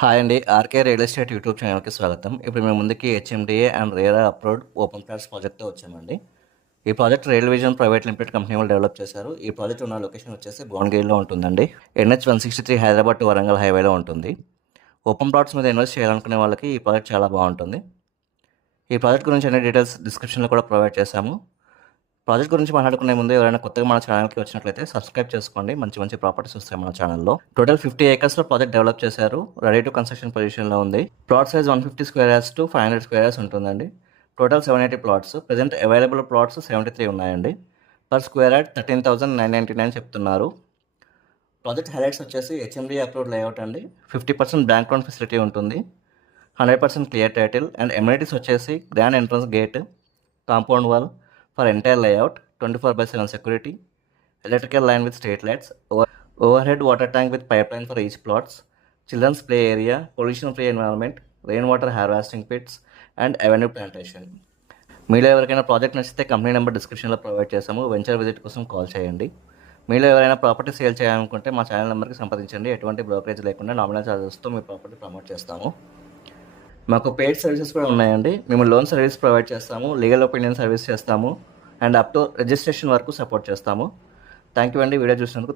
Hi అండి. RK real estate YouTube ఛానల్‌కి స్వాగతం. ఇప్పుడు మేము ముందుకి HMDA and RERA approved open plots ప్రాజెక్ట్‌తో వచ్చామండి. ఈ project real vision private limited company వాళ్ళు డెవలప్ చేశారు. ఈ ప్రాజెక్ట్ ఉన్న లొకేషన్ వచ్చేసి భువనగిరిలో ఉంటుందండి. NH 163 హైదరాబాద్ టు వరంగల్ హైవేలో ఉంటుంది. ఓపెన్ ప్లాట్స్ మీద ఇన్వెస్ట్ చేయాలనుకునే వాళ్ళకి ఈ ప్రాజెక్ట్ చాలా బాగుంటుంది. ఈ ప్రాజెక్ట్ గురించి అన్ని డీటెయిల్స్ డిస్క్రిప్షన్లో కూడా ప్రొవైడ్ చేశాము. ప్రాజెక్ట్ గురించి మాట్లాడుకునే ముందు ఎవరైనా కొత్తగా మన ఛానల్కి వచ్చినట్లయితే సబ్స్క్రైబ్ చేసుకోండి. మంచి మంచి ప్రాపర్టీస్ వస్తాయి మన ఛానల్లో. టోటల్ 50 ఏకర్స్లో ప్రాజెక్ట్ డెవలప్ చేశారు. రెడీ టు కన్స్ట్రక్షన్ పొజిషన్లో ఉంది. Plot size 150 square yards to 500 square yards ఉంటుందండి. Total 780 plots. Present available plots 73 ఉన్నాయండి. పర్ స్క్వేర్ యార్డ్ 13,999 చెప్తున్నారు. ప్రాజెక్ట్ హైలైట్స్ వచ్చేసి హెచ్ఎండి అప్రూవ్డ్ లేఅవుట్ అండి. 50% బ్యాంక్ లోన్ ఫెసిలిటీ ఉంటుంది. 100% క్లియర్ టైటిల్ అండ్ ఎమ్యూనిటీస్ వచ్చేసి grand entrance gate, compound wall for entire layout, 24/7 security, electrical line with street lights, overhead water tank with pipeline for each plots, children's play area, pollution free environment, rainwater harvesting pits and avenue plantation. మీలో ఎవరికైనా project నచ్చితే company number డిస్క్రిప్షన్లో provide చేసాము. Venture visit కోసం call చేయండి. మీలో ఎవరైనా property sale చేయాలనుకుంటే మా ఛానల్ నెంబర్కి సంప్రదించండి. ఎటువంటి బ్రోకరేజ్ లేకుండా నామినల్ ఛార్జెస్తో మీ ప్రాపర్టీ ప్రమోట్ చేస్తాము. మాకు పెయిడ్ సర్వీసెస్ కూడా ఉన్నాయండి. మేము లోన్ సర్వీస్ ప్రొవైడ్ చేస్తాము, లీగల్ ఒపీనియన్ సర్వీస్ చేస్తాము అండ్ అప్ టు రిజిస్ట్రేషన్ వరకు సపోర్ట్ చేస్తాము. థ్యాంక్ యూ అండి వీడియో చూసినందుకు.